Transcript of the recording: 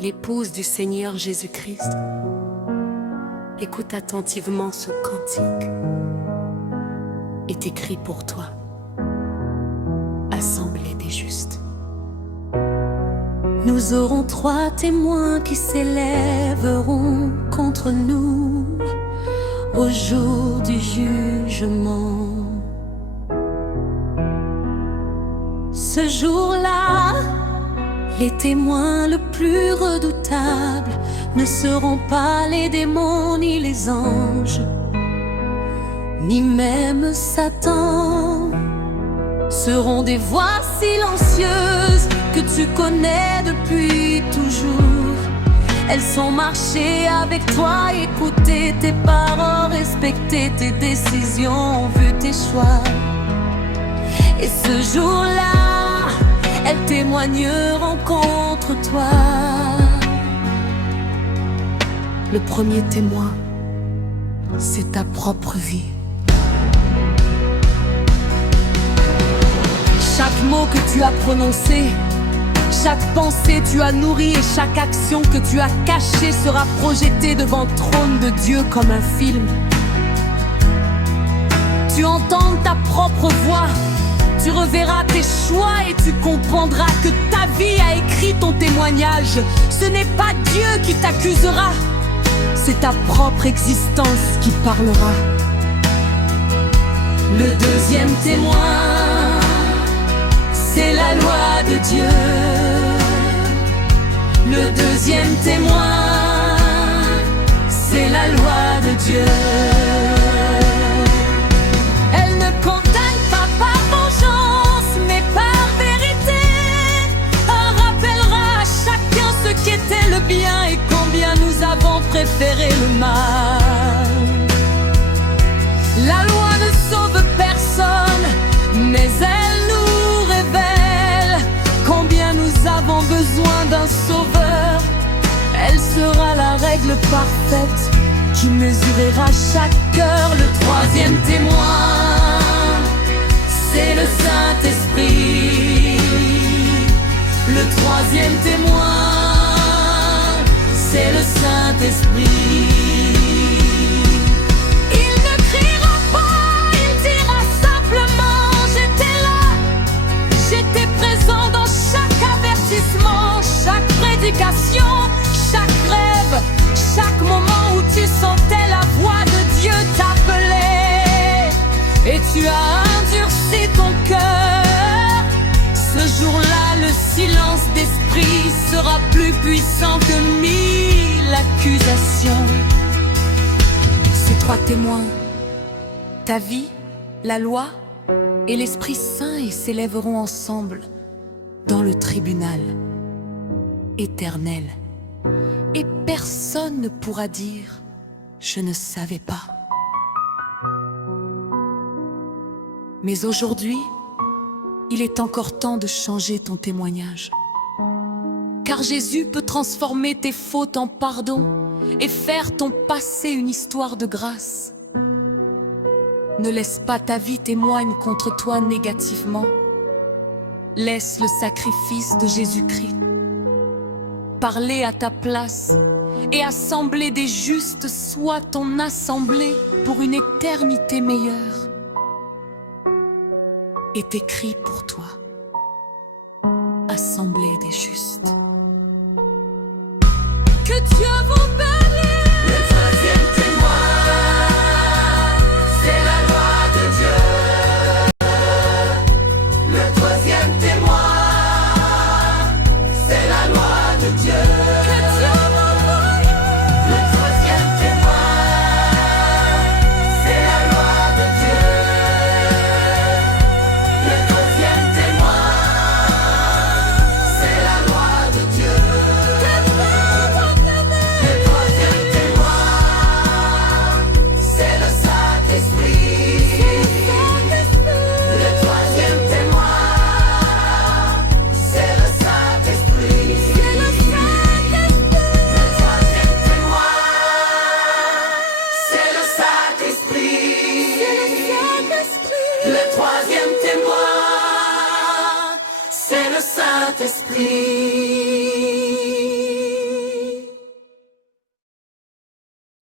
l'épouse du Seigneur Jésus-Christ. Écoute attentivement ce cantique. Est écrit pour toi, assemblée des justes. Nous aurons 3 témoins qui s'élèveront contre nous au jour du jugement. Ce jour-là, les témoins le plus redoutables ne seront pas les démons ni les anges, ni même Satan. Seront des voix silencieuses que tu connais depuis toujours. Elles sont marchées avec toi, écouté tes paroles, respecté tes décisions, vu tes choix. Et ce jour-là, elles témoigneront contre toi. Le premier témoin, c'est ta propre vie. Chaque mot que tu as prononcé, chaque pensée tu as nourrie et chaque action que tu as cachée sera projetée devant le trône de Dieu comme un film. Tu entends ta propre voix, tu reverras tes choix et tu comprendras que ta vie a écrit ton témoignage. Ce n'est pas Dieu qui t'accusera, c'est ta propre existence qui parlera. Le deuxième témoin, c'est la loi de Dieu. Le deuxième témoin, c'est la loi de Dieu. Elle ne condamne pas par vengeance, mais par vérité. Elle rappellera à chacun ce qu'était le bien et combien nous avons préféré le mal. La loi ne sauve personne, mais elle nous révèle combien nous avons besoin d'un sauveur. Elle sera la règle parfaite qui mesurera chaque cœur. Le troisième témoin, c'est le Saint-Esprit. Le troisième témoin, c'est le Saint-Esprit. Il ne criera pas, il dira simplement: j'étais là, j'étais présent dans chaque avertissement, chaque prédication, chaque rêve, chaque moment où tu sentais la voix de Dieu t'appeler. Et tu as endurci ton cœur. Ce jour-là, le silence d'esprit sera plus puissant que 1000 accusations. Ces 3 témoins, ta vie, la loi et l'Esprit Saint, s'élèveront ensemble dans le tribunal éternel. Et personne ne pourra dire: je ne savais pas. Mais aujourd'hui, il est encore temps de changer ton témoignage. Car Jésus peut transformer tes fautes en pardon et faire ton passé une histoire de grâce. Ne laisse pas ta vie témoigne contre toi négativement. Laisse le sacrifice de Jésus-Christ parler à ta place, et assemblée des justes soit ton assemblée pour une éternité meilleure. Est écrit pour toi, assemblée des justes. Que Dieu vous bénisse. Le troisième témoin, c'est la loi de Dieu. Le troisième témoin, c'est la loi de Dieu. Que Dieu vous bénisse. Le troisième témoin, c'est la loi de Dieu. Le troisième témoin, c'est la loi de Dieu. Le troisième témoin, c'est le Saint-Esprit. Le troisième témoin, c'est le Saint-Esprit. Le troisième témoin, c'est le Saint-Esprit. Le troisième témoin, c'est le Saint-Esprit.